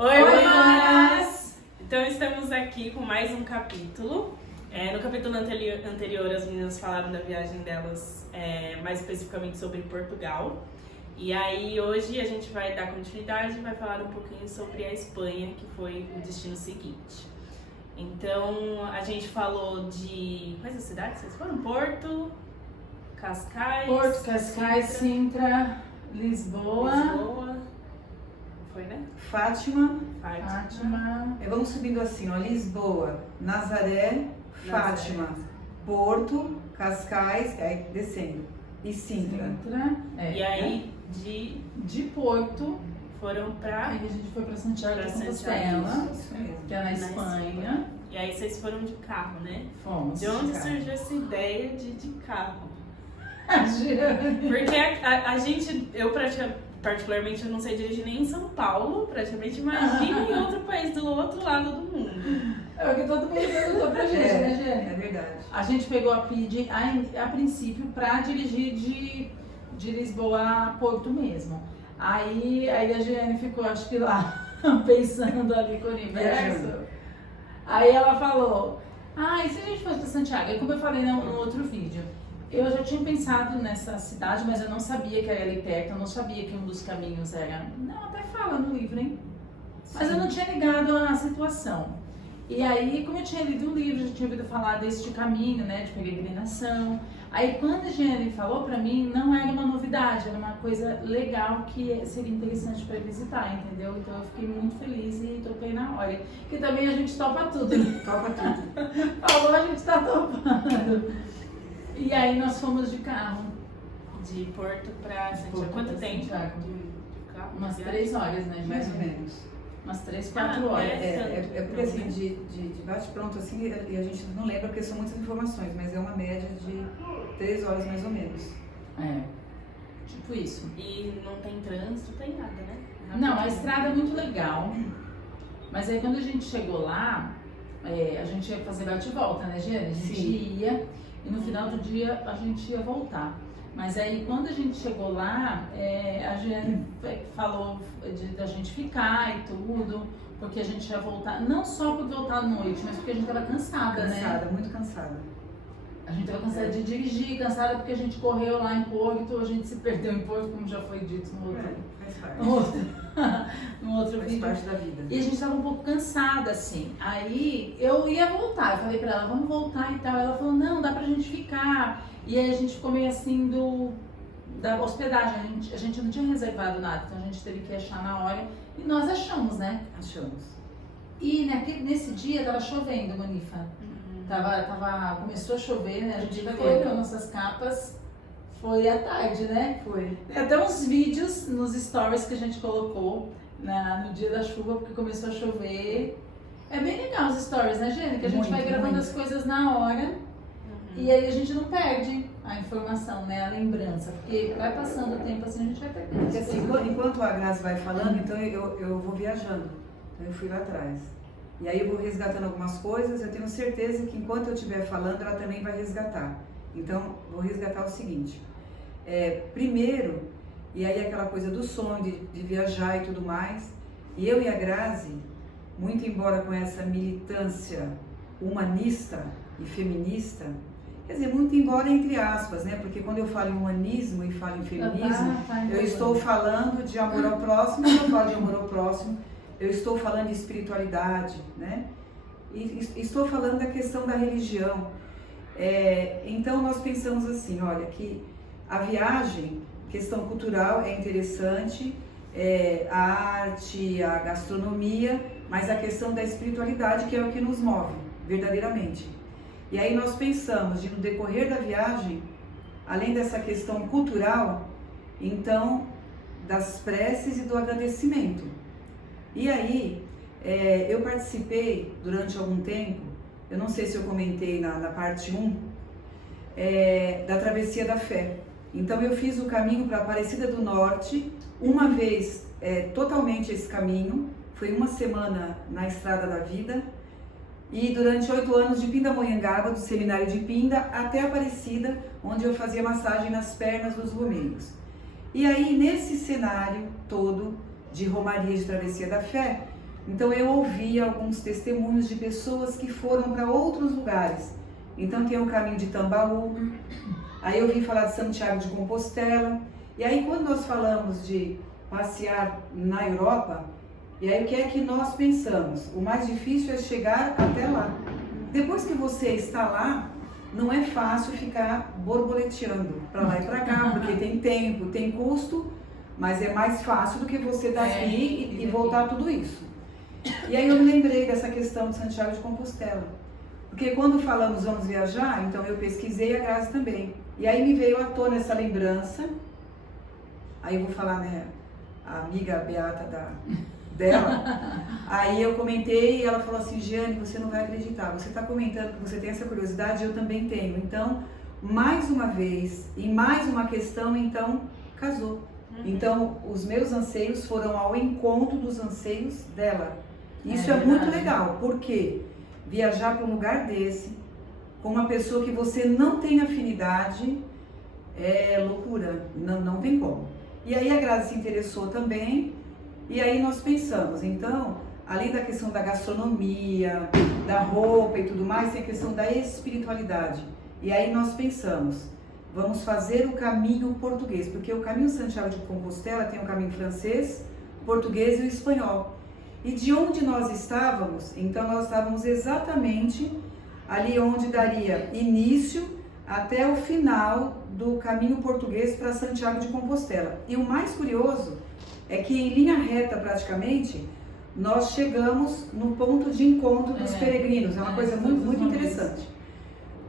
Oi, Oi, manas! Então estamos aqui com mais um capítulo. No capítulo anterior as meninas falaram da viagem delas, mais especificamente sobre Portugal. E aí hoje a gente vai dar continuidade e vai falar um pouquinho sobre a Espanha, que foi o destino seguinte. Então a gente falou de... Quais as cidades vocês foram? Porto, Cascais, Sintra, Lisboa. Foi, né? Fátima. Vamos subindo assim, ó, Lisboa, Nazaré, Fátima, Porto, Cascais, aí descendo, e Sintra. E aí de Porto foram pra... Aí a gente foi pra Santiago de Santiago, Compostela, isso mesmo. que é na Espanha. E aí vocês foram de carro, né? Fomos. De onde carro. surgiu essa ideia de ir de carro? Porque Porque a gente, eu particularmente eu não sei dirigir nem em São Paulo, praticamente, imagina em outro país do outro lado do mundo. é o que todo mundo perguntou pra gente, né, Gê? É verdade. A gente pegou a PID a princípio pra dirigir de Lisboa a Porto mesmo. Aí a Giane ficou, acho que lá, pensando ali com o universo. Aí ela falou, e se a gente fosse pra Santiago? E como eu falei no outro vídeo, eu já tinha pensado nessa cidade, mas eu não sabia que era ali perto, eu não sabia que um dos caminhos era... Não, até fala no livro, hein? Mas eu não tinha ligado a situação. E aí, como eu tinha lido o livro, já tinha ouvido falar deste caminho, né, de peregrinação. Aí, quando a Giane falou pra mim, não era uma novidade, era uma coisa legal que seria interessante pra visitar, entendeu? Então eu fiquei muito feliz e topei na hora. Que também a gente topa tudo, né? Topa tudo. Falou, a gente tá topando. E aí nós fomos de carro. De Porto pra Santiago. Porto Quanto pra tempo? Santiago. De carro? Umas Viagem? 3 horas, né? Mais ou menos. Umas 3, 4 horas. É porque assim, de bate-pronto assim, e a gente não lembra porque são muitas informações, mas é uma média de 3 horas mais ou menos. Tipo isso. E não tem trânsito, não tem nada, né? Não, a estrada é muito legal. Mas aí quando a gente chegou lá, a gente ia fazer bate e volta, né, Giane? A gente ia e no final do dia a gente ia voltar. Mas aí quando a gente chegou lá, a Giane falou da gente ficar e tudo, porque a gente ia voltar, não só por voltar à noite, mas porque a gente estava cansada, né? Cansada, muito cansada. A gente estava cansada de dirigir, cansada porque a gente correu lá em Porto, a gente se perdeu em Porto, como já foi dito no outro, Faz parte. no outro Faz vídeo. parte da vida. E a gente estava um pouco cansada, assim. Aí eu ia voltar, eu falei pra ela, vamos voltar e tal. Ela falou, não, dá pra gente ficar. E aí a gente ficou meio assim da hospedagem. A gente não tinha reservado nada, então a gente teve que achar na hora. E nós achamos, né? Achamos. E nesse dia tava chovendo, Manifa. Começou a chover, né? A gente recolheu nossas capas. Foi à tarde, né? Foi. Tem até uns vídeos nos stories que a gente colocou no dia da chuva, porque começou a chover. É bem legal os stories, né, Gene? Que a gente vai gravando as coisas na hora e aí a gente não perde a informação, né? A lembrança. Porque vai passando o tempo assim, a gente vai perdendo. Porque assim, enquanto a Grazi vai falando, então eu vou viajando. Então eu fui lá atrás. E aí eu vou resgatando algumas coisas, eu tenho certeza que enquanto eu estiver falando, ela também vai resgatar. Então, vou resgatar o seguinte. Primeiro, e aí aquela coisa do sonho de viajar e tudo mais, e eu e a Grazi, muito embora com essa militância humanista e feminista, quer dizer, muito embora entre aspas, né? Porque quando eu falo em humanismo e falo em feminismo, eu estou falando de amor ao próximo, quando eu falo de amor ao próximo, eu estou falando de espiritualidade, né? E estou falando da questão da religião. Então nós pensamos assim, olha, que a viagem, questão cultural é interessante, a arte, a gastronomia, mas a questão da espiritualidade que é o que nos move, verdadeiramente. E aí nós pensamos de no decorrer da viagem, além dessa questão cultural, então das preces e do agradecimento. E aí eu participei durante algum tempo, eu não sei se eu comentei na parte 1, da Travessia da Fé. Então eu fiz o caminho para Aparecida do Norte, uma vez totalmente esse caminho, foi uma semana na Estrada da Vida, e durante 8 anos de Pindamonhangaba, do Seminário de Pinda, até Aparecida, onde eu fazia massagem nas pernas dos romeiros. E aí, nesse cenário todo de Romaria de Travessia da Fé, Então eu ouvi alguns testemunhos de pessoas que foram para outros lugares. Então tem o caminho de Tambaú, aí eu ouvi falar de Santiago de Compostela, e aí quando nós falamos de passear na Europa, e aí o que é que nós pensamos? O mais difícil é chegar até lá. Depois que você está lá, não é fácil ficar borboleteando para lá e para cá, porque tem tempo, tem custo, mas é mais fácil do que você estar aqui e voltar tudo isso. E aí eu me lembrei dessa questão de Santiago de Compostela, porque quando falamos vamos viajar, então eu pesquisei, a Grazi também, e aí me veio à tona essa lembrança, aí eu vou falar, né, a amiga Beata dela, aí eu comentei e ela falou assim, Giane, você não vai acreditar, você está comentando que você tem essa curiosidade, eu também tenho, então, mais uma vez, e mais uma questão, então, casou. Então, os meus anseios foram ao encontro dos anseios dela. Isso é muito legal, porque viajar para um lugar desse, com uma pessoa que você não tem afinidade, é loucura, não tem como. E aí a Grazi se interessou também, e aí nós pensamos, então, além da questão da gastronomia, da roupa e tudo mais, tem a questão da espiritualidade. E aí nós pensamos, vamos fazer o caminho português, porque o caminho Santiago de Compostela tem o caminho francês, português e o espanhol. E de onde nós estávamos, então nós estávamos exatamente ali onde daria início até o final do caminho português para Santiago de Compostela. E o mais curioso é que em linha reta praticamente, nós chegamos no ponto de encontro dos peregrinos, é uma coisa muito interessante.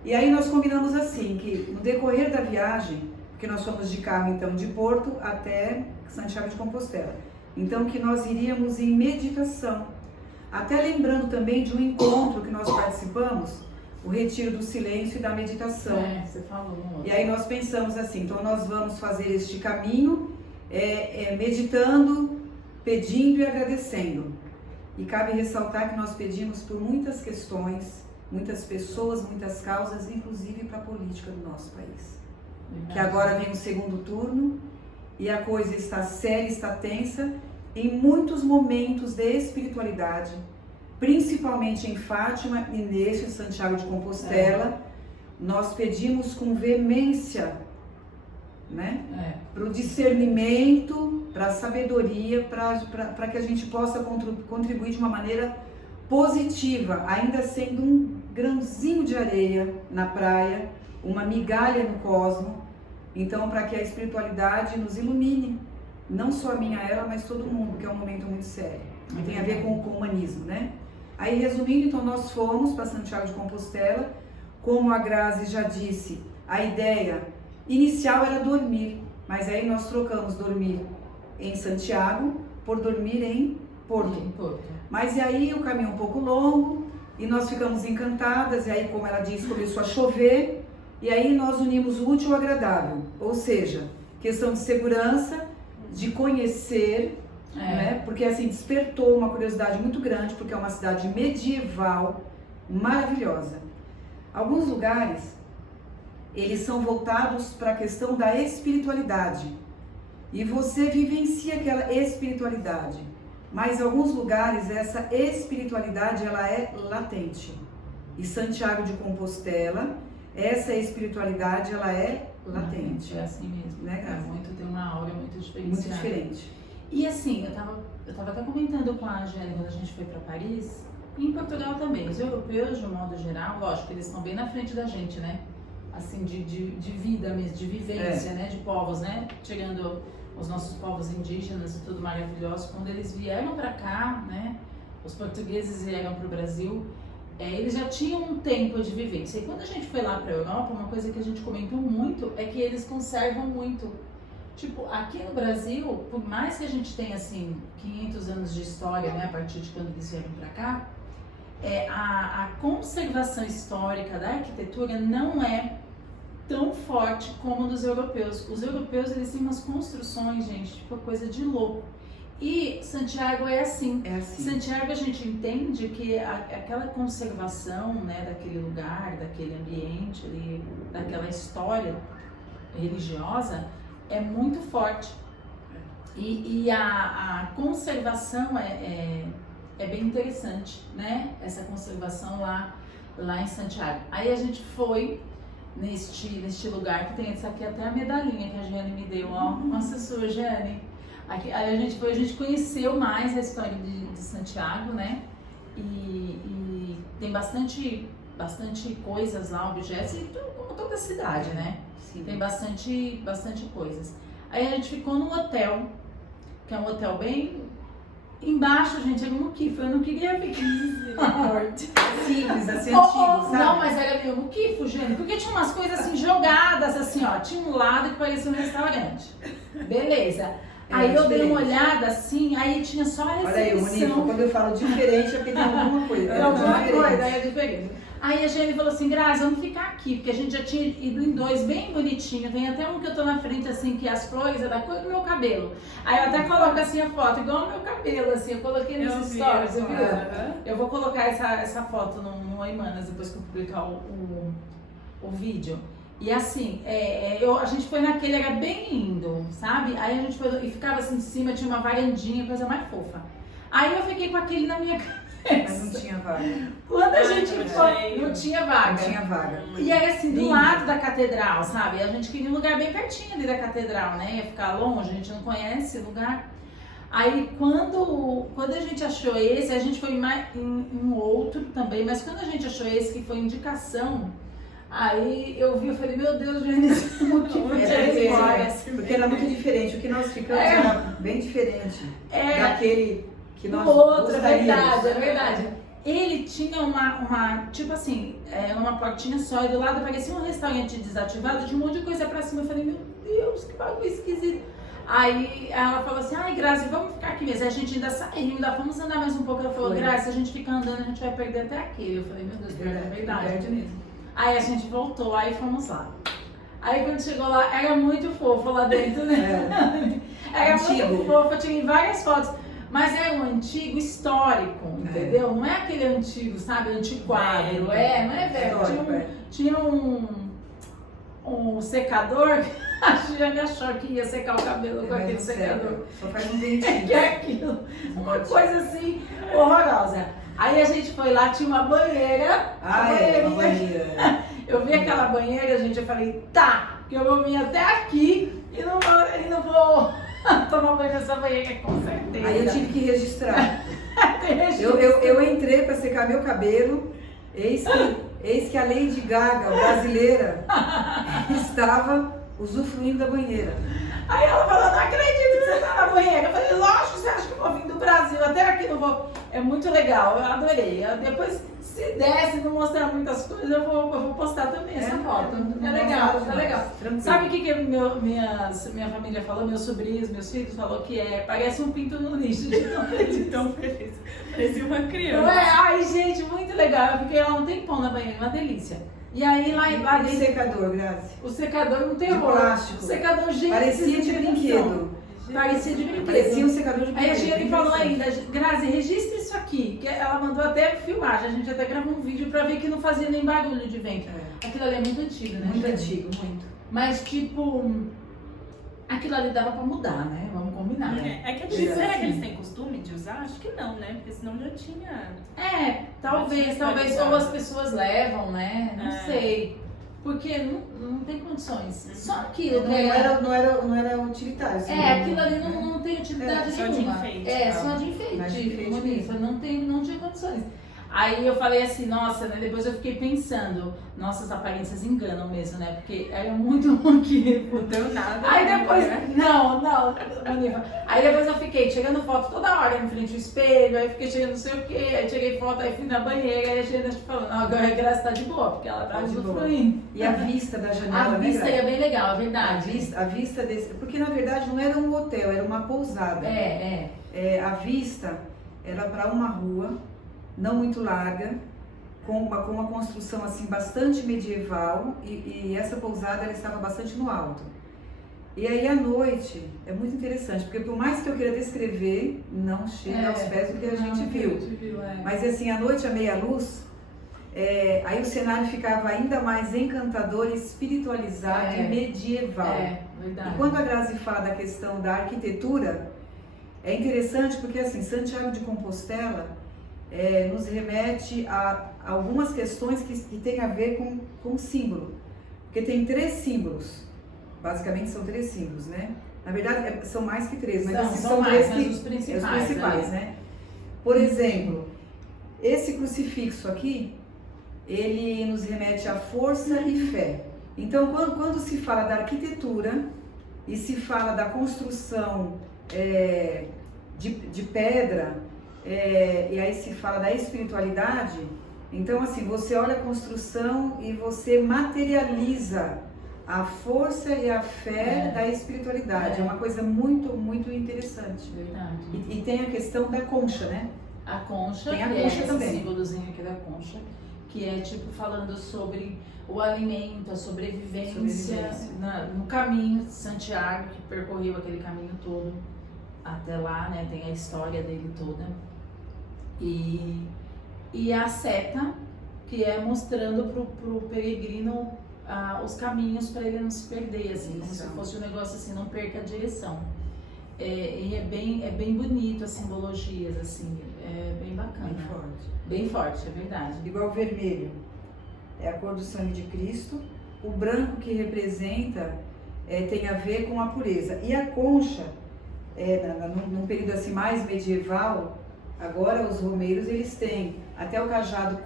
E aí nós combinamos assim, que no decorrer da viagem, porque nós fomos de carro então de Porto até Santiago de Compostela, então que nós iríamos em meditação, até lembrando também de um encontro que nós participamos, o Retiro do Silêncio e da Meditação. Você falou. E aí nós pensamos assim, então nós vamos fazer este caminho meditando, pedindo e agradecendo. E cabe ressaltar que nós pedimos por muitas questões, muitas pessoas, muitas causas, inclusive para a política do nosso país. Que agora vem o segundo turno e a coisa está séria, está tensa, em muitos momentos de espiritualidade, principalmente em Fátima e neste Santiago de Compostela, nós pedimos com veemência, né? Para o discernimento, para a sabedoria, para que a gente possa contribuir de uma maneira positiva, ainda sendo um grãozinho de areia na praia, uma migalha no cosmos, então para que a espiritualidade nos ilumine, não só a minha ela, mas todo mundo, que é um momento muito sério, que tem a ver com o humanismo, né? Aí resumindo, então nós fomos para Santiago de Compostela, como a Grazi já disse, a ideia inicial era dormir, mas aí nós trocamos dormir em Santiago por dormir em Porto. Mas e aí o caminho é um pouco longo e nós ficamos encantadas, e aí, como ela disse, começou a chover, e aí nós unimos o útil ao agradável, ou seja, questão de segurança, de conhecer, né? Porque assim despertou uma curiosidade muito grande, porque é uma cidade medieval maravilhosa. Alguns lugares eles são voltados para a questão da espiritualidade e você vivencia aquela espiritualidade, mas em alguns lugares essa espiritualidade ela é latente. E Santiago de Compostela, essa espiritualidade ela é latente. É assim mesmo, né, Grazi? Tem uma aura muito diferente. Muito diferente. E assim, eu tava até comentando com a Angélica quando a gente foi para Paris, e em Portugal também, os europeus de um modo geral, lógico, eles estão bem na frente da gente, né? Assim, de vida mesmo, de vivência, né? De povos, né? Tirando os nossos povos indígenas e tudo maravilhoso, quando eles vieram para cá, né? Os portugueses vieram para o Brasil, eles já tinham um tempo de vivência. E quando a gente foi lá para a Europa, uma coisa que a gente comentou muito é que eles conservam muito. Tipo, aqui no Brasil, por mais que a gente tenha, assim, 500 anos de história, né, a partir de quando eles vieram para cá, a conservação histórica da arquitetura não é tão forte como a dos europeus. Os europeus, eles têm umas construções, gente, tipo, coisa de louco. E Santiago é assim. Santiago a gente entende que aquela conservação, né, daquele lugar, daquele ambiente, ali, daquela história religiosa, é muito forte. E a conservação é bem interessante, né? Essa conservação lá em Santiago. Aí a gente foi neste lugar que tem essa aqui até a medalhinha que a Giane me deu, ó. Nossa, sua Giane. Aqui, aí a gente conheceu mais a história de Santiago, né? E tem bastante coisas lá, objetos, e como toda a cidade, né? Sim. Tem bastante coisas. Aí a gente ficou num hotel, que é um hotel bem embaixo, gente, era um muquifo, eu não queria ficar Simples, assim, antigo, sabe? Não, mas era meio muquifo, gente, porque tinha umas coisas assim jogadas, assim, ó, tinha um lado que parecia um restaurante. Beleza. Aí eu dei uma olhada assim, aí tinha só a Olha aí, recepção. Monifa, quando eu falo diferente é porque tem alguma coisa. É alguma coisa, aí é diferente. Aí a Jenny falou assim, Grazi, vamos ficar aqui, porque a gente já tinha ido em 2 bem bonitinho. Tem até um que eu tô na frente, assim, que as flores é da cor do meu cabelo. Aí eu até coloco assim a foto, igual o meu cabelo, assim, eu coloquei nos stories, você viu? Eu vou colocar essa foto no Emanas, depois que eu publicar o vídeo. E assim, a gente foi naquele, era bem lindo, sabe? Aí a gente foi e ficava assim em cima, tinha uma varandinha, coisa mais fofa. Aí eu fiquei com aquele na minha cabeça. Mas não tinha vaga. Quando a gente foi, não tinha vaga. Não tinha vaga. E era assim, do Lindo. lado da catedral, sabe? A gente queria um lugar bem pertinho ali da catedral, né? Ia ficar longe, a gente não conhece o lugar. Aí quando a gente achou esse, a gente foi em um outro também, mas quando a gente achou esse, que foi indicação, aí eu falei, meu Deus, Gênesis, Porque era muito diferente. O que nós ficamos era bem diferente daquele que nós outro, é gostaríamos. verdade. Ele tinha uma tipo assim, uma portinha só, e do lado parecia um restaurante desativado, tinha um monte de coisa pra cima. Eu falei, meu Deus, que bagulho esquisito. Aí ela falou assim, ai, Grazi, vamos ficar aqui mesmo. Aí a gente ainda saiu, ainda fomos andar mais um pouco. Ela falou, Grazi, se a gente ficar andando, a gente vai perder até aquele. Eu falei, meu Deus, é verdade. Perde mesmo. Aí a gente voltou, aí fomos lá. Aí quando chegou lá, era muito fofo lá dentro, né? Era muito fofo, tinha várias fotos. Mas é um antigo histórico, entendeu? Não é aquele antigo, sabe? Antiquário. Não é velho. Tinha um secador, a Giane achou que ia secar o cabelo com aquele secador. Só faz um dentinho. Que é aquilo. Uma coisa assim horrorosa. Aí a gente foi lá, tinha uma banheira. Uma banheira. Eu vi aquela banheira, gente, eu falei, tá, que eu vou vir até aqui e não vou tomar banho nessa banheira, com certeza. Aí eu tive que registrar. eu entrei para secar meu cabelo, eis que a Lady Gaga, brasileira, estava usufruindo da banheira. Aí ela falou, não acredito que você tá na banheira. Eu falei, lógico, você acha que eu vou vir do Brasil, até aqui não vou. É muito legal, eu adorei. Depois, se der, se não mostrar muitas coisas, eu vou postar também essa foto. É legal, tá legal. Tranquilo. Sabe o que minha família falou, meus sobrinhos, meus filhos falou que parece um pinto no lixo, de tão feliz. Parecia uma criança. Não é? Ai, gente, muito legal. Eu fiquei lá um tempão na banheira, uma delícia. E aí lá dentro. O secador, Grazi. O secador não tem de plástico. O secador, gente. Parecia de brinquedo. Parecia de brinquedo. Parecia um secador de brinquedo. Aí a Giane falou ainda, Grazi, registra isso aqui. Que ela mandou até filmagem, a gente até gravou um vídeo pra ver que não fazia nem barulho de vento. Aquilo ali é muito antigo, né? Muito antigo, muito. Mas tipo, aquilo ali dava pra mudar, né? Vamos combinar, né? Será que eles têm costume de usar? Acho que não, né? Porque senão já tinha. Talvez, ou as pessoas levam, né? Não sei. Porque não tem condições. Só aquilo, não era utilitário. Assim, aquilo ali não tem utilidade só nenhuma. De enfeite, só de enfeite. Monifa, não tinha condições. Aí eu falei assim, nossa, né? Depois eu fiquei pensando, nossas aparências enganam mesmo, né? Porque era muito ronquido. Não deu nada. Aí depois, não, Monifa. Aí depois eu fiquei tirando foto toda hora em frente ao espelho, aí fiquei tirando não sei o quê, aí tirei foto, aí fui na banheira, aí a gente falando, agora a Graça tá de boa, porque ela tá usufruindo. E a vista da janela, a vista é bem legal, é verdade. A vista desse, porque na verdade não era um hotel, era uma pousada. A vista era para uma rua, não muito larga, com uma construção assim bastante medieval, e essa pousada ela estava bastante no alto. E aí à noite é muito interessante, porque por mais que eu queira descrever, não chega aos pés do que a gente viu. Mas assim, à noite à meia luz, aí o cenário ficava ainda mais encantador, espiritualizado e medieval. Verdade. E quando a Grazi fala da questão da arquitetura, é interessante porque assim, Santiago de Compostela, nos remete a algumas questões que têm a ver com símbolo. Porque tem 3 símbolos, basicamente são 3 símbolos, né? Na verdade, são mais que 3, mas esses são mais, 3 mas os principais, né? Por exemplo, esse crucifixo aqui, ele nos remete à força e fé. Então, quando se fala da arquitetura e se fala da construção de pedra, e aí se fala da espiritualidade, então assim, você olha a construção e você materializa a força e a fé da espiritualidade. É uma coisa muito, muito interessante. Verdade. E tem a questão da concha, né? A concha, tem a que concha é também. esse símbolozinho aqui da concha, que é tipo falando sobre o alimento, a sobrevivência. No caminho de Santiago, que percorreu aquele caminho todo até lá, né? Tem a história dele toda. E a seta, que é mostrando pro peregrino os caminhos para ele não se perder, assim, como se fosse um negócio assim, não perca a direção. E é bem bonito as simbologias, assim, é bem bacana. Bem forte. Bem forte, é verdade. Igual o vermelho, é a cor do sangue de Cristo. O branco que representa tem a ver com a pureza. E a concha, num período assim mais medieval, agora os romeiros eles têm até o cajado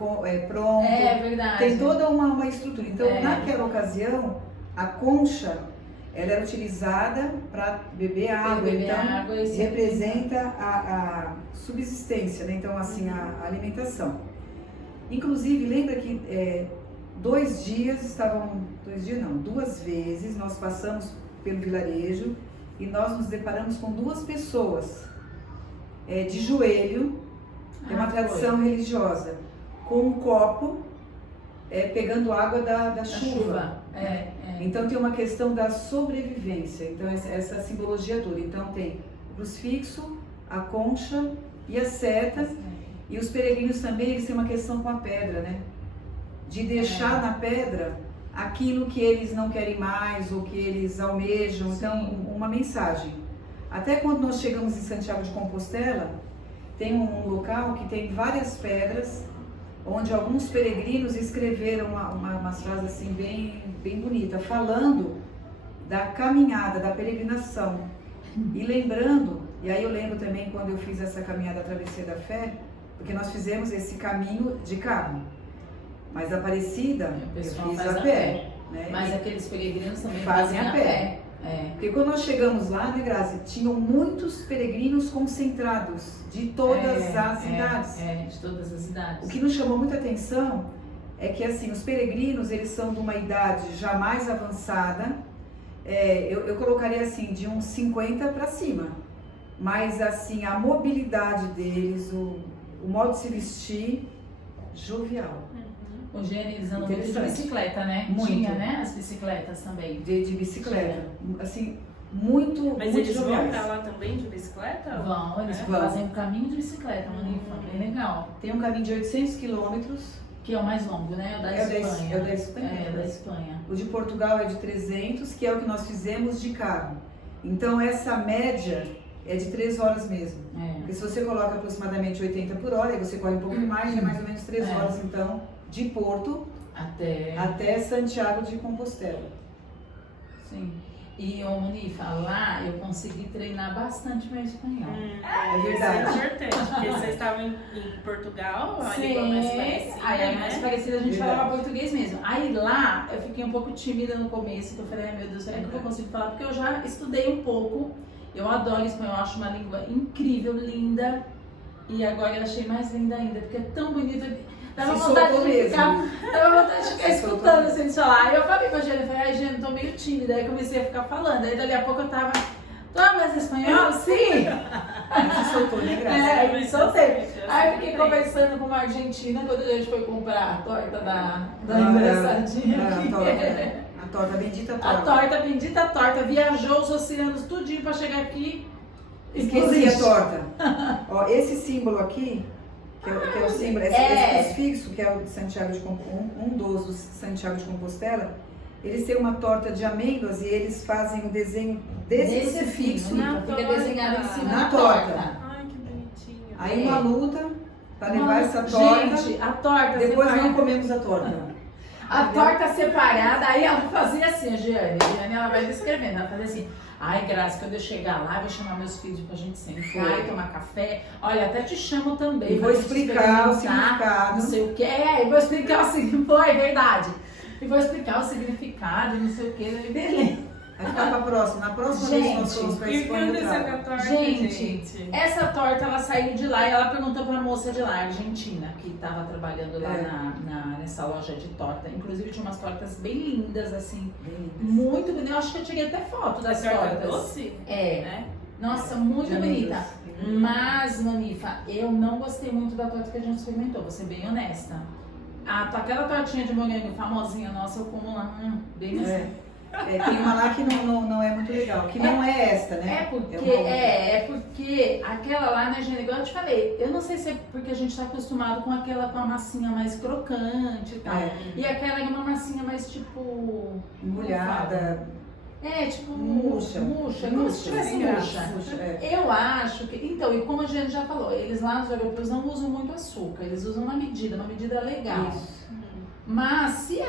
pronto. É verdade. Tem toda uma estrutura. Então, naquela ocasião, a concha ela era utilizada para beber água. Então, representa a subsistência, né? Então, assim, a alimentação. Inclusive, lembra que 2 vezes nós passamos pelo vilarejo e nós nos deparamos com 2 pessoas de joelho, é uma tradição religiosa, com um copo pegando água da chuva. Então tem uma questão da sobrevivência, então essa simbologia toda. Então tem o crucifixo, a concha e as setas, e os peregrinos também eles têm uma questão com a pedra, né? De deixar na pedra aquilo que eles não querem mais ou que eles almejam, então uma mensagem. Até quando nós chegamos em Santiago de Compostela, tem um local que tem várias pedras, onde alguns peregrinos escreveram umas frases assim bem bonitas, falando da caminhada, da peregrinação. E lembrando, e aí eu lembro também quando eu fiz essa caminhada da Travessia da Fé, porque nós fizemos esse caminho de carro, mas a Aparecida eu fiz a pé. Né? Mas aqueles peregrinos também fazem a pé. Porque quando nós chegamos lá, né, Grazi, tinham muitos peregrinos concentrados de todas as idades. De todas as idades. O que nos chamou muita atenção é que assim, os peregrinos, eles são de uma idade já mais avançada, eu colocaria assim, de uns 50 para cima. Mas assim, a mobilidade deles, o modo de se vestir, jovial. O Gênio, eles andam muito de bicicleta, né? Muito. Tinha, né? As bicicletas também. De bicicleta. Assim, muito Mas muito eles joviais. vão pra lá também de bicicleta? Vão, eles fazem um caminho de bicicleta, bem legal. Tem um caminho de 800 quilômetros. Que é o mais longo, né? O da Espanha. É o da Espanha. É, da Espanha. O de Portugal é de 300, que é o que nós fizemos de carro. Então, essa média é de 3 horas mesmo. Porque se você coloca aproximadamente 80 por hora, aí você corre um pouco mais, é mais ou menos 3 horas, então, de Porto até Santiago de Compostela. Sim. E, Monifa, lá eu consegui treinar bastante meu espanhol. É verdade. Isso é importante, porque vocês estavam em Portugal, a língua mais parecida, aí é mais né? parecida, a gente Verdade. falava português mesmo. Aí lá eu fiquei um pouco tímida no começo, que eu falei, ai meu Deus, será que eu consigo falar? Porque eu já estudei um pouco, eu adoro espanhol, acho uma língua incrível, linda. E agora eu achei mais linda ainda, porque é tão bonito. Dava vontade de ficar escutando assim, de falar. Aí eu falei pra Jane, ai Jane, tô meio tímida. Aí comecei a ficar falando. Aí dali a pouco eu tava, mas espanhol? Sim! Aí se soltou, né, Graça? Me soltei. Aí eu fiquei conversando com uma argentina quando a gente foi comprar a torta da engraçadinha aqui. A torta, a bendita torta. A torta, a bendita torta. Viajou os oceanos tudinho pra chegar aqui. Esqueci a torta. Ó, esse símbolo aqui, que é o símbolo, esse crucifixo, que é o de Santiago de um dos Santiago de Compostela, eles têm uma torta de amêndoas e eles fazem o desenho desse crucifixo fica desenhado em cima na da torta. Ai, que bonitinho. Aí uma luta para levar essa torta. Gente, a torta Depois separada. não comemos a torta. A torta separada, aí ela fazia assim, a Giane ela vai descrevendo, ela fazia assim, ai Graça, quando eu chegar lá, eu vou chamar meus filhos pra gente sentar e tomar café, olha, até te chamo também. E vou explicar o significado. Não sei o que, e vou explicar o significado, é verdade, e vou explicar o significado, não sei o que, beleza. Vai ficar pra próxima. Na próxima vez que nós formos pra E o que Espanha, eu aconteceu com a trago. torta, Gente, essa torta, ela saiu de lá e ela perguntou pra moça de lá, argentina, que tava trabalhando lá nessa loja de torta. Inclusive tinha umas tortas bem lindas, assim, Bem lindas. muito bonitas. Eu acho que eu tirei até foto das torta tortas. doce? É. Né? Nossa, muito De bonita. amigos. Mas, Manifa, eu não gostei muito da torta que a gente experimentou, vou ser bem honesta. Aquela tortinha de morango famosinha nossa, eu como lá, bem assim. Tem uma lá que não é muito legal, que não é esta, né? É porque, uma outra. porque aquela lá, né, Gênia, igual eu te falei, eu não sei se é porque a gente tá acostumado com aquela com a massinha mais crocante e tal. É. E aquela é uma massinha mais tipo. Molhada, Tipo murcha. murcha, como se tivesse Sem graça. murcha. É. Eu acho que. Então, e como a gente já falou, eles lá nos europeus não usam muito açúcar, eles usam uma medida legal. Isso. Mas se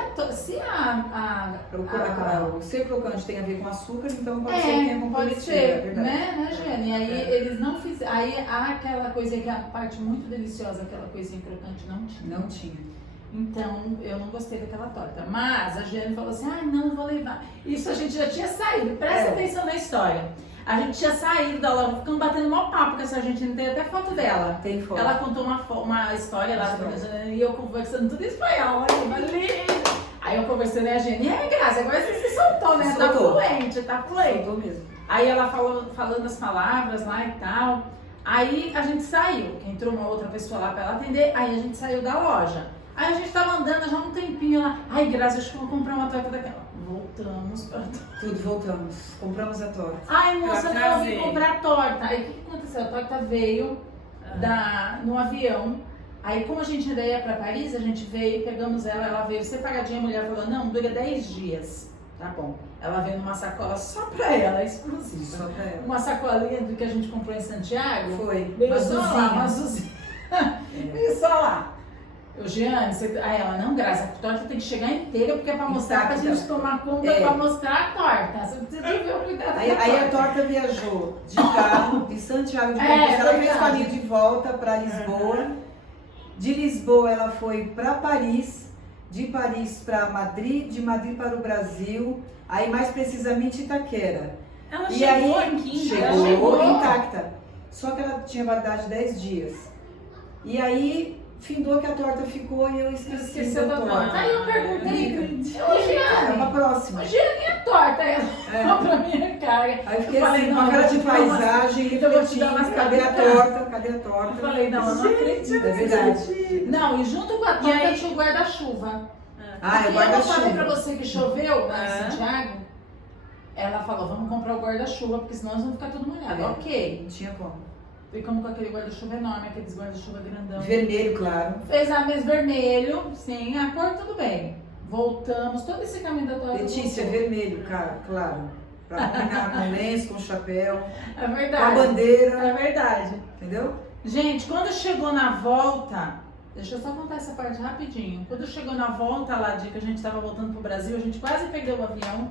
O ser crocante tem a ver com açúcar, então pode ser que tenha pode comprometido, é ser, verdade. né, Jane? Aí eles não fizeram. Aí há aquela coisa que é a parte muito deliciosa, aquela coisinha crocante não tinha. Não tinha. Então eu não gostei daquela torta. Mas a Jane falou assim: não vou levar. Isso a gente já tinha saído. Presta atenção na história. A gente tinha saído da loja, ficamos batendo mó papo com essa argentina, tem até foto dela. Tem foto. Ela contou uma história lá e eu conversando tudo em espanhol, aí eu conversando e a Jenny, Graça, agora você se soltou, né? Tá fluente. Soltou mesmo. Aí ela falando as palavras lá e tal. Aí a gente saiu, que entrou uma outra pessoa lá pra ela atender, aí a gente saiu da loja. Aí a gente tava andando já um tempinho lá. Ai, Graça, acho que eu vou comprar uma torta daquela. Voltamos pra torta. Tudo, voltamos. Compramos a torta. Ai, moça, Pra não, eu vim trazer. comprar a torta. Aí o que aconteceu? A torta veio no avião. Aí, como a gente ainda ia pra Paris, a gente veio, pegamos ela veio separadinha. A mulher falou: não, dura 10 dias. Tá bom. Ela veio numa sacola só pra ela, exclusiva. Só pra ela. Uma sacolinha do que a gente comprou em Santiago. Foi. Veio só lá, uma Azulzinha. Azulzinha. Veio só lá. O Giane, aí ela, não, Graça, a torta tem que chegar inteira, porque é pra mostrar pra gente tomar conta, pra mostrar a torta. Você precisa de ver o cuidado Aí a torta viajou de carro, de Santiago de É, Compostela, ela fez verdade. caminho de volta para Lisboa. De Lisboa ela foi para Paris, de Paris para Madrid, de Madrid para o Brasil, aí mais precisamente Itaquera. Ela E chegou aí, aqui, chegou intacta, só que ela tinha validade de 10 dias. E aí, findou que a torta ficou e eu esqueci Esqueceu da torta. Aí eu perguntei, ô É uma Giane, próxima. e a torta? Aí ela falou pra minha cara. Aí eu fiquei Eu falei, assim, não, com a cara eu de vou te dar umas- paisagem, então eu vou te dar umas cadê a cabeças. torta? Cadê a torta? Eu falei, não, eu não acredito. É verdade. Não, e junto com a torta aí? tinha o guarda-chuva. Ah, é Porque eu falei pra guarda-chuva. você que choveu lá em Ah. Santiago. Ela falou, vamos comprar o guarda-chuva, porque senão nós vamos ficar tudo molhado. É. Ok. Não tinha como. Ficamos com aquele guarda-chuva enorme, aqueles guarda-chuva grandão. Vermelho, claro. Fez a mesa vermelho, sim, a cor tudo bem. Voltamos, todo esse caminho da torta. Letícia, voltou. vermelho, cara, claro. Pra combinar com lenço, com chapéu, É com a verdade. bandeira, É verdade. entendeu? Gente, quando chegou na volta, deixa eu só contar essa parte rapidinho. Quando chegou na volta lá de que a gente tava voltando pro Brasil, a gente quase perdeu o avião.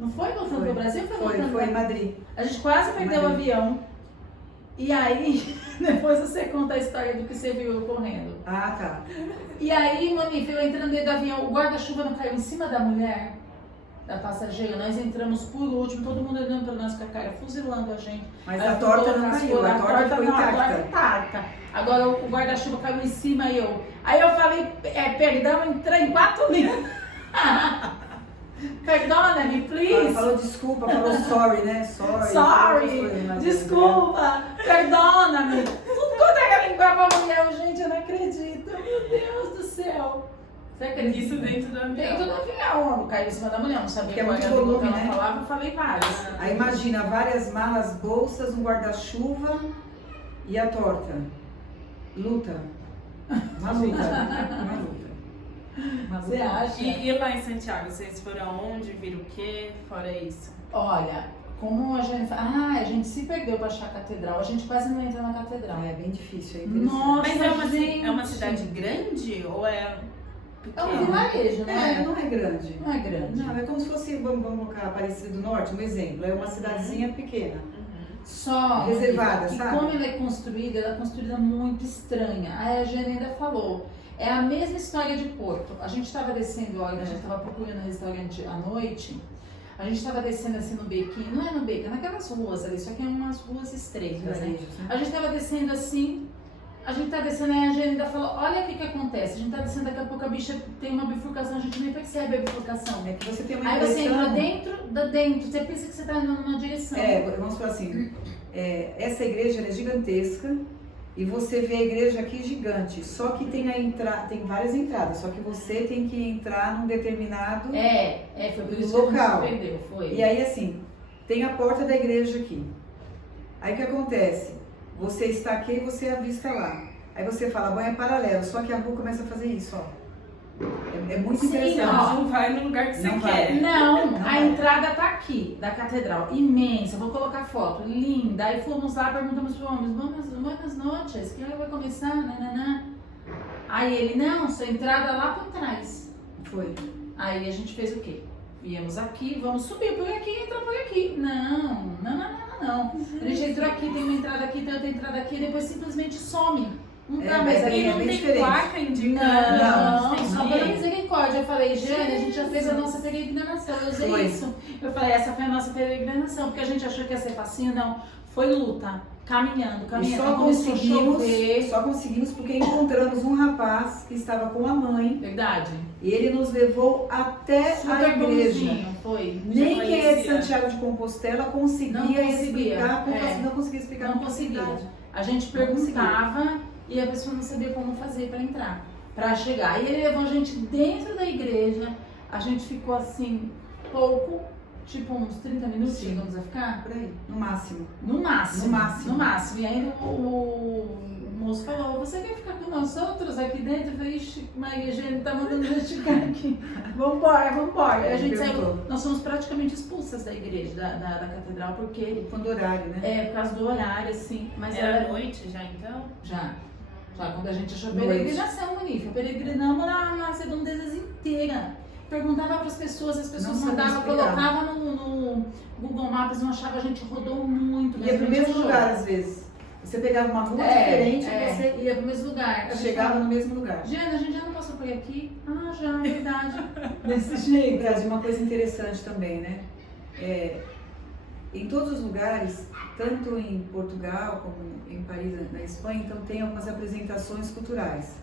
Não foi voltando pro Brasil? Foi voltando em pra- Madrid. A gente quase perdeu o Madrid. avião. E aí, depois você conta a história do que você viu correndo. Ah, tá. E aí, Monifa, eu entrando dentro do avião, o guarda-chuva não caiu em cima da mulher, da passageira. Nós entramos por último, todo mundo olhando pra nós com a cara, fuzilando a gente. Mas Aí a eu fui torta colocar não as caiu, folhas, a torta foi não, a torta intacta. intacta. Agora o guarda-chuva caiu em cima e eu. Aí eu falei, perdão, entrei em 4 linhas. Perdona-me, please. Falou desculpa, falou sorry, né? Sorry. Sorry, desculpa, perdona-me. Tudo quanto é que linguava pra mulher, gente, eu não acredito. Meu Deus do céu. Você acredita? Isso dentro do avião. Dentro do avião, não caiu em cima da mulher, não sabia Que é qual muito era o volume, que ela né? falava, eu falei vários. Aí imagina, várias malas, bolsas, um guarda-chuva e a torta. Luta. Uma luta. Uma luta. Uma luta. Você acha? E lá em Santiago, vocês foram aonde? Viram o quê? Fora isso. Olha, como a gente fala, a gente se perdeu pra achar a catedral, a gente quase não entra na catedral. É bem difícil, é interessante. Nossa, Mas gente. é uma cidade grande ou é É um pequena? vilarejo, né? Não é grande. Não é grande. Não, é como se fosse, vamos colocar Aparecida do Norte, um exemplo. É uma cidadezinha pequena. Só Reservada, que sabe? como ela é construída muito estranha. Aí a Jane ainda falou, é a mesma história de Porto. A gente estava descendo, olha, a gente estava procurando um restaurante à noite, a gente estava descendo assim no bequinho, não é no beco, é naquelas ruas ali, só que é umas ruas estreitas, né? A gente estava descendo assim, a gente tá descendo, aí a Jane ainda falou, olha o que acontece, a gente tá descendo, daqui a pouco a bicha tem uma bifurcação, a gente nem percebe a bifurcação. É que você tem uma Aí você impressão... entra dentro, você pensa que você tá indo numa direção. Vamos falar assim, essa igreja ela é gigantesca e você vê a igreja aqui gigante, só que tem várias entradas, só que você tem que entrar num determinado Foi por isso local. que a gente se perdeu, foi. E aí assim, tem a porta da igreja aqui. Aí o que acontece? Você está aqui e você avista lá. Aí você fala, bom, é paralelo, só que a rua começa a fazer isso, ó. É muito Sim, interessante. Não vai no lugar que você Não quer. vai. Não, Não a vai. entrada tá aqui, da catedral, imensa, vou colocar foto, linda. Aí fomos lá, perguntamos pro homem, buenas noches, que hora vai começar, nananã. Aí ele, não, sua entrada lá por trás. Foi. Aí a gente fez o quê? Viemos aqui, vamos subir por aqui e entrar por aqui. Não. A gente entrou aqui, tem uma entrada aqui, tem outra entrada aqui, e depois simplesmente some. Não tá mais aqui. E não bem tem diferente. placa indicando. Não, tem só guia. pela misericórdia. Eu falei, Jane, a gente já fez a nossa peregrinação. Eu usei Foi. isso. Eu falei, essa foi a nossa peregrinação, porque a gente achou que ia ser facinho, não. Foi luta, caminhando. E Aí começou a chover. só conseguimos porque encontramos um rapaz que estava com a mãe Verdade. e ele nos levou até a Super igreja. bonzinho, foi. Nem Já quem é de conhecia. Santiago de Compostela conseguia Não conseguia, explicar, é. não conseguia explicar Não com conseguia. facilidade. A gente Não conseguia. perguntava e a pessoa não sabia como fazer para entrar, para chegar. E ele levou a gente dentro da igreja, a gente ficou assim, pouco, tipo uns 30 minutos, Sim. chegamos a ficar? Por aí, no máximo. No máximo. No máximo. No máximo. E aí o moço falou, você quer ficar com nós outros aqui dentro? Eu falei, ixi, Maria, a gente tá mandando a gente ficar aqui. Vambora. E a gente saiu, nós fomos praticamente expulsas da igreja, da catedral, porque Quando horário, né? por causa do horário, assim. Mas Era noite já então? Já quando a gente achou Noite. peregrinação, Manifa. Peregrinamos nas redondezas inteiras. Perguntava para as pessoas Não sabia mandavam, explicar. colocava no Google Maps, não achava, a gente rodou muito. mas Ia a pro gente mesmo achou. lugar às vezes. Você pegava uma rua diferente e você ia pro mesmo lugar. A gente chegava falava, no mesmo lugar. Jana, a gente já não passou por aqui? Ah, já, verdade. Desse jeito. Brasil, uma coisa interessante também, né? Em todos os lugares, tanto em Portugal como em Paris, na Espanha, então tem algumas apresentações culturais.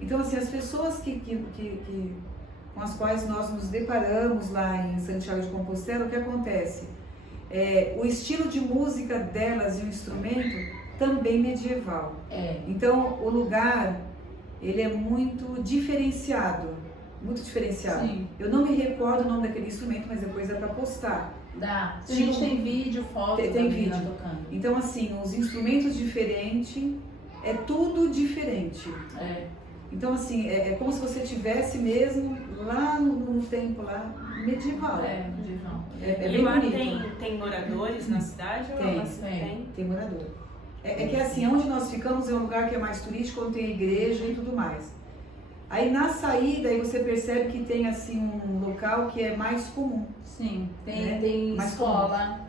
Então, assim, as pessoas com as quais nós nos deparamos lá em Santiago de Compostela, o que acontece? O estilo de música delas e o instrumento também medieval. Então, o lugar, ele é muito diferenciado. Muito diferenciado. Sim. Eu não me recordo o nome daquele instrumento, mas depois é para postar. Dá. A gente tem vídeo, foto, Tem da menina vídeo. tocando. Então, assim, os instrumentos diferentes, é tudo diferente. Então, assim, é como se você estivesse mesmo lá no tempo lá medieval. Medieval. É E bem lá bonito. tem moradores na cidade? Ou Tem, ela tem? Tem morador. É que assim, onde nós ficamos é um lugar que é mais turístico, onde tem igreja e tudo mais. Aí na saída aí você percebe que tem assim um local que é mais comum. Sim, Né? tem Mais escola.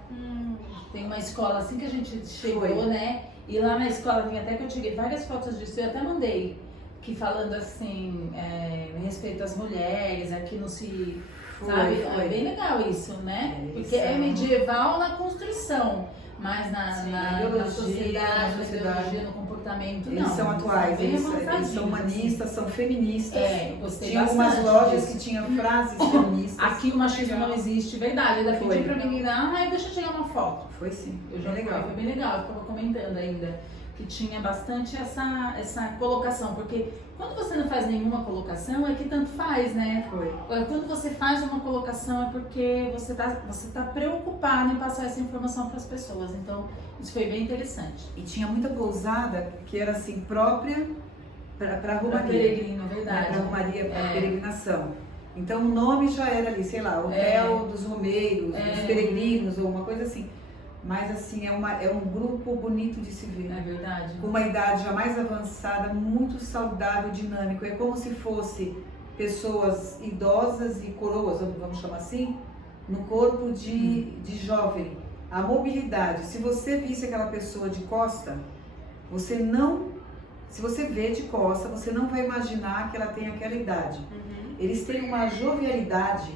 Tem uma escola assim que a gente chegou, Foi. né? E lá na escola tem até que eu tirei várias fotos disso, eu até mandei. Que falando assim, respeito às mulheres, aqui não se. Sabe? Foi. É bem legal isso, né? É, Porque isso é é medieval na construção, mas na ideologia, sociedade, na na sociedade. ideologia, no comportamento, Eles não. são atuais, bem eles são avançadinhos, humanistas, são feministas. assim. Gostei Tinha algumas bastante lojas disso. que tinham frases feministas. Aqui o machismo Legal. não existe, verdade. Ainda Foi. pedi pra menina, deixa eu tirar uma foto. Foi sim, Eu já foi legal. Foi bem legal, eu ficava comentando ainda que tinha bastante essa colocação, porque quando você não faz nenhuma colocação é que tanto faz, né? Foi. Agora, quando você faz uma colocação é porque você tá preocupado em passar essa informação para as pessoas, então isso foi bem interessante. E tinha muita pousada que era assim própria para Para romaria. peregrino, verdade. Para romaria, para peregrinação. Então o nome já era ali, sei lá, Hotel dos Romeiros, dos Peregrinos, ou uma coisa assim. Mas assim, é um grupo bonito de se ver. É verdade. Com uma idade já mais avançada, muito saudável, dinâmico. É como se fosse pessoas idosas e coroas, vamos chamar assim, no corpo de jovem. A mobilidade, se você visse aquela pessoa de costa, se você vê de costa, você não vai imaginar que ela tem aquela idade. Eles têm uma jovialidade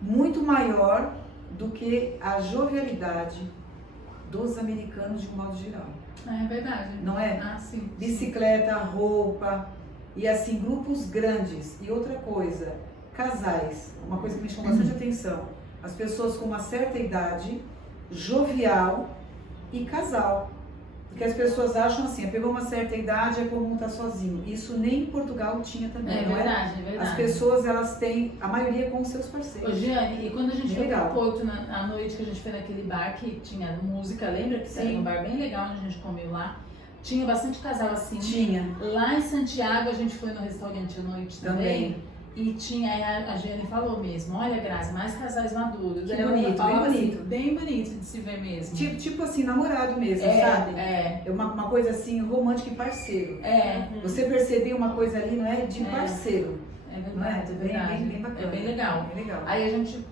muito maior do que a jovialidade dos americanos de um modo geral. É verdade. Não é? Ah, sim. Bicicleta, roupa, e assim, grupos grandes. E outra coisa, casais, uma coisa que me chamou bastante atenção. As pessoas com uma certa idade, jovial e casal. Porque as pessoas acham assim, pegou uma certa idade, é comum estar sozinho. Isso nem em Portugal tinha também, É não verdade, é verdade. As pessoas, elas têm, a maioria com seus Ô, parceiros. Giane, e quando a gente foi Legal. pro Porto, à noite que a gente foi naquele bar que tinha música, lembra que era um bar bem legal onde a gente comeu lá? Tinha bastante casal assim. Tinha. Lá em Santiago a gente foi no restaurante à noite também. E tinha, a Giane falou mesmo, olha Grazi, mais casais maduros. Que Ela bonito, falava bem bonito. assim, bem bonito de se ver mesmo. Tipo assim, namorado mesmo, sabe? É uma coisa assim, romântica e parceiro. Você percebeu uma coisa ali, não é? De parceiro. É Não é? verdade, é verdade. Bem bacana. É bem legal. Bem legal. Aí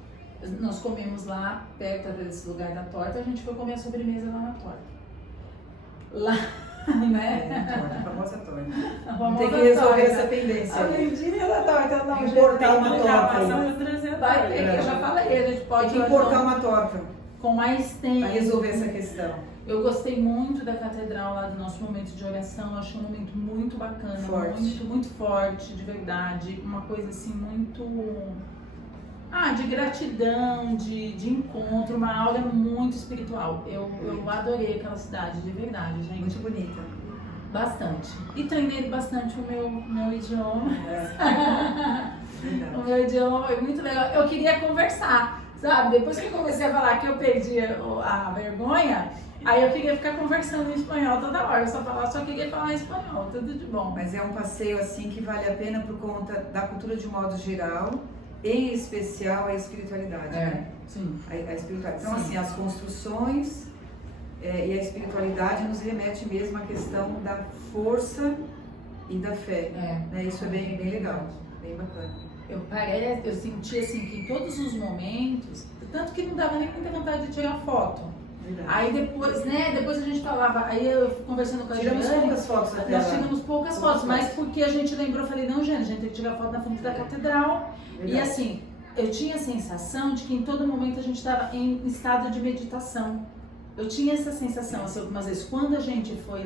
nós comemos lá, perto desse lugar da torta, a gente foi comer a sobremesa lá na torta. Lá, né? A famosa torta. A famosa Tem que resolver torta. essa pendência. A vendinha da torta, não, Importar uma gente, torta. Já passamos trazer a Vai torta. ter que, eu já falei, a gente pode Tem que importar uma torta com mais tempo. para resolver essa questão. Eu gostei muito da catedral lá do nosso momento de oração, eu achei um momento muito bacana, Forte. muito forte, de verdade, uma coisa assim muito de gratidão, de encontro, uma aula muito espiritual. Eu adorei aquela cidade, de verdade, gente. Muito bonita. Bastante. E treinei bastante o meu idioma. Verdade. O meu idioma foi muito legal. Eu queria conversar, sabe? Depois que eu comecei a falar que eu perdi a vergonha, aí eu queria ficar conversando em espanhol toda hora. Eu só queria falar espanhol, tudo de bom. Mas é um passeio assim que vale a pena por conta da cultura de um modo geral, em especial a espiritualidade. Né? Sim. A espiritualidade. Então, Sim. assim, as construções e a espiritualidade nos remete mesmo à questão da força e da fé. Né? Isso é bem legal, bem bacana. Eu senti assim que em todos os momentos, tanto que não dava nem muita vontade de tirar foto. Verdade. Aí depois a gente falava, aí eu conversando com a Tiramos Giane, poucas fotos até nós lá. tiramos poucas fotos, mas porque a gente lembrou, eu falei, não, Jane, a gente tem que tirar foto na frente da catedral. Verdade. E assim, eu tinha a sensação de que em todo momento a gente estava em estado de meditação. Eu tinha essa sensação, assim, algumas vezes, quando a gente foi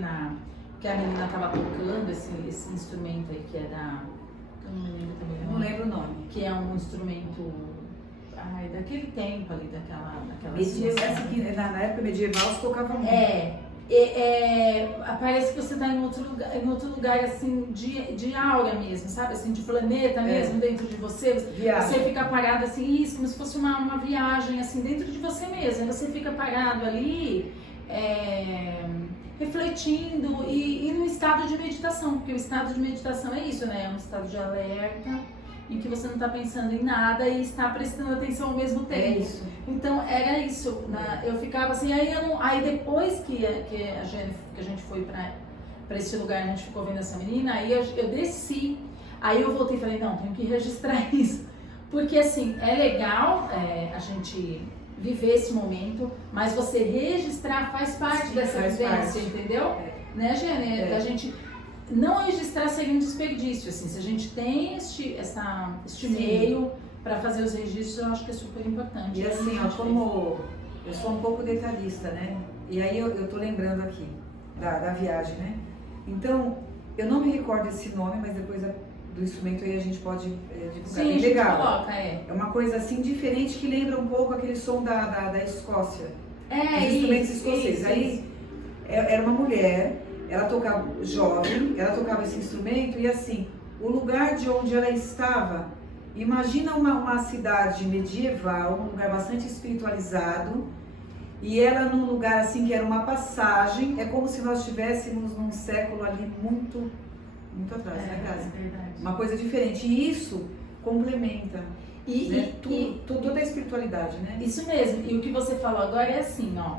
que a menina estava tocando esse instrumento aí, que é eu não lembro também. Eu não lembro o nome. Que é um instrumento daquele tempo ali, daquela Essa que na época medieval se tocava muito. Parece que você está em outro lugar assim de aura mesmo, sabe? Assim, de planeta mesmo dentro de você. Viagem. Você fica parado assim, isso, como se fosse uma viagem assim dentro de você mesmo. Aí você fica parado ali, refletindo e num estado de meditação, porque o estado de meditação é isso, né? É um estado de alerta, em que você não está pensando em nada e está prestando atenção ao mesmo tempo. É isso. Então era isso, eu ficava assim, aí depois que a gente foi para esse lugar, a gente ficou vendo essa menina, aí eu desci, aí eu voltei e falei, não, tenho que registrar isso, porque assim, é legal a gente viver esse momento, mas você registrar faz parte dessa vivência, entendeu? Né, Gene? A gente não registrar seria um desperdício, assim, se a gente tem este meio para fazer os registros, eu acho que é super importante. E assim, como eu sou um pouco detalhista, né? E aí eu tô lembrando aqui da viagem, né? Então, eu não me recordo esse nome, mas depois do instrumento aí a gente pode divulgar. Sim, bem legal. Coloca, É uma coisa assim diferente que lembra um pouco aquele som da Escócia. Os isso, instrumentos escoceses. isso. Aí era uma mulher, ela tocava jovem, ela tocava esse instrumento e assim, o lugar de onde ela estava, imagina uma cidade medieval, um lugar bastante espiritualizado, e ela num lugar assim que era uma passagem, é como se nós estivéssemos num século ali muito atrás, né, Grazi? É verdade. Uma coisa diferente. E isso complementa. E, Né? e Toda a espiritualidade, né? isso mesmo. E o que você falou agora é assim, ó.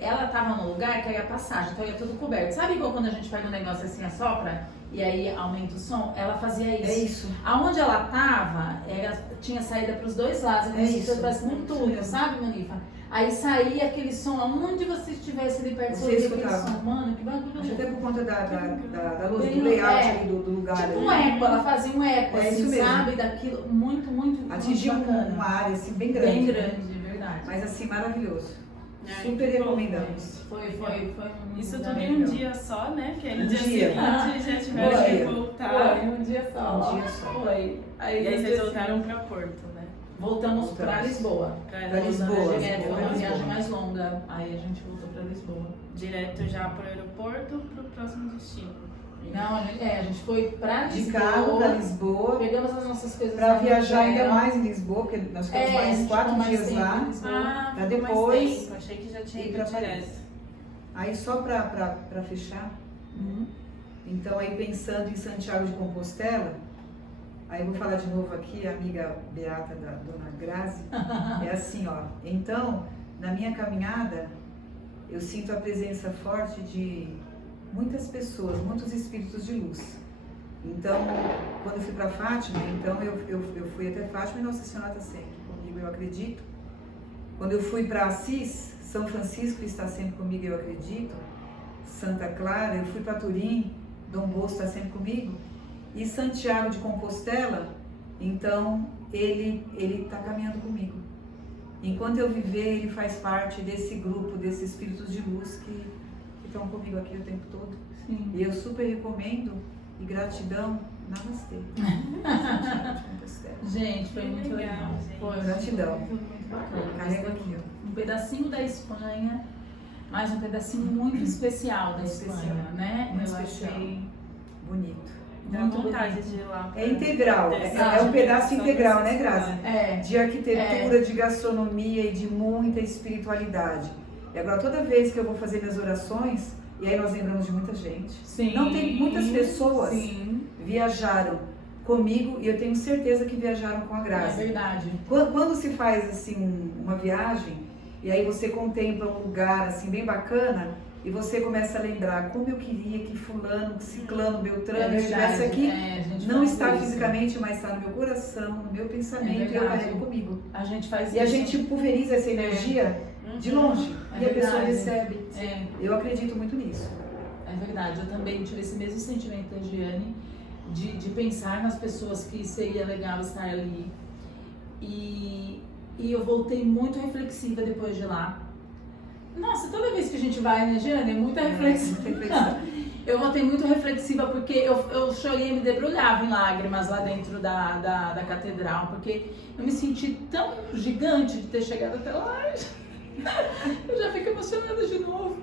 Ela tava no lugar que era passagem, então ia tudo coberto. Sabe igual quando a gente pega um negócio assim, assopra, e aí aumenta o som? Ela fazia isso. É isso. Aonde ela tava, tinha saída pros dois lados, como se isso. tivesse um túnel, sabe, Manifa? Aí saía aquele som, aonde você estivesse ali perto, Você ouvia aquele escutava. som. Mano, que bagulho. Acho até por conta da luz, Bem, do layout é. ali do lugar. Tipo ali. um eco, ela fazia um eco, É assim, isso mesmo. sabe? Daquilo, muito Atingiu muito bacana. uma área assim bem grande. Bem grande, verdade. Mas assim, maravilhoso. Ai, Super que bom. recomendamos. Foi Isso muito tudo em legal. um dia só, né? Que aí no Um dia dia. seguinte já tiveram que voltar. Foi, um dia só. Um dia só. Foi. E aí no vocês dia voltaram pra Porto, né? Voltamos pra Lisboa. Pra Lisboa. Direto, foi uma Lisboa. viagem mais longa. Aí a gente voltou pra Lisboa. Direto já pro aeroporto, pro próximo destino. Não, a gente foi pra De Lisboa. carro para Lisboa, Pegamos as nossas coisas para no viajar hotel. ainda mais em Lisboa, porque nós ficamos a mais gente 4 ficou mais dias tempo lá. em Lisboa. Ah, Pra ficou depois mais tempo. Achei que já tinha ir ido pra direto. Paris. Aí só para fechar, Uhum. então aí pensando em Santiago de Compostela, aí eu vou falar de novo aqui, a amiga beata da Dona Grazi, é assim, ó. Então, na minha caminhada, eu sinto a presença forte de muitas pessoas, muitos espíritos de luz. Então, quando eu fui para Fátima, então eu fui até Fátima e Nossa Senhora está sempre comigo, eu acredito. Quando eu fui para Assis, São Francisco está sempre comigo, eu acredito. Santa Clara, eu fui para Turim, Dom Bosco está sempre comigo. E Santiago de Compostela, então ele está caminhando comigo. Enquanto eu viver, ele faz parte desse grupo, desses espíritos de luz que estão comigo aqui o tempo todo. Sim. E eu super recomendo, e gratidão, namastê. Santiago de Compostela. Gente, foi muito Legal, legal. gente. Foi Gratidão. muito bacana. Carrega aqui, ó. Um pedacinho da Espanha, mas um pedacinho muito especial da Muito Espanha, especial. né? Muito Eu especial. achei Dá Bonito. muito vontade bonito. de ir lá. É integral, é Exato. um pedaço Só integral, né, necessidade. Grazi? É, De arquitetura, de gastronomia e de muita espiritualidade. E agora, toda vez que eu vou fazer minhas orações, e aí nós lembramos de muita gente, sim. Não tem muitas pessoas. Sim, viajaram comigo e eu tenho certeza que viajaram com a é Grazi. verdade. Quando se faz assim uma viagem e aí você contempla um lugar assim bem bacana e você começa a lembrar como eu queria que fulano, ciclano, beltrano estivesse aqui, a gente não faz está isso. fisicamente, mas está no meu coração, no meu pensamento e eu verdade. carrego comigo. A gente faz E a isso. gente pulveriza essa energia de longe É e a pessoa verdade. recebe. É, Eu acredito muito nisso. é verdade. Eu também tive esse mesmo sentimento da Giane, de pensar nas pessoas que seria legal estar ali. E eu voltei muito reflexiva depois de lá. Nossa, toda vez que a gente vai, né, Giane? É muita reflexão. Muita reflexão. Eu voltei muito reflexiva porque eu chorei e me debulhava em lágrimas lá dentro da catedral, porque eu me senti tão gigante de ter chegado até lá. Eu já fico emocionada de novo.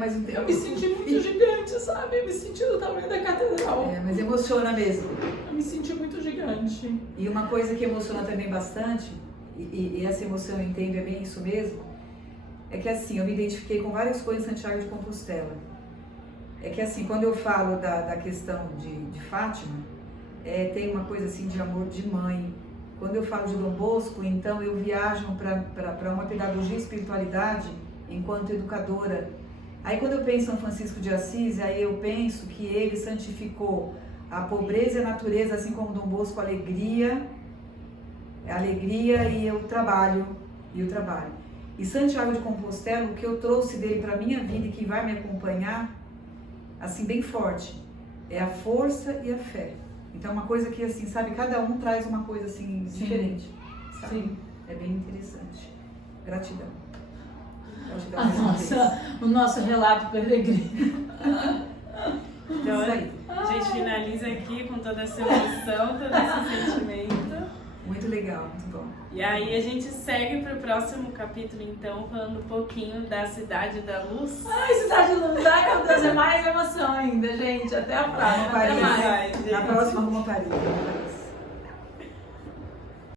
Mas Eu me senti muito gigante, sabe? Eu me senti do tamanho da catedral. mas emociona mesmo. Eu me senti muito gigante. E uma coisa que emociona também bastante, e essa emoção eu entendo, é bem isso mesmo, é que assim, eu me identifiquei com várias coisas em Santiago de Compostela. É que assim, quando eu falo da questão de Fátima, tem uma coisa assim de amor de mãe. Quando eu falo de Dom Bosco, então eu viajo para uma pedagogia e espiritualidade enquanto educadora. Aí quando eu penso em São Francisco de Assis, aí eu penso que ele santificou a pobreza e a natureza, assim como Dom Bosco, a alegria e o trabalho. E Santiago de Compostela, o que eu trouxe dele para a minha vida e que vai me acompanhar, assim, bem forte, é a força e a fé. Então, uma coisa que, assim, sabe, cada um traz uma coisa, assim, Sim. diferente, sabe? Sim. É bem interessante. Gratidão. Gratidão A mais uma vez. o nosso relato peregrino. Então, Isso aí. a gente finaliza aqui com toda essa emoção, todo esse sentimento. Muito legal, muito bom. E aí a gente segue pro próximo capítulo, então, falando um pouquinho da Cidade da Luz. Ai, Cidade de Luz. Ai, meu Deus, é mais emoção ainda, gente. Até a próxima. Até Paris. mais. Vai, gente. Na próxima, rumo a Paris.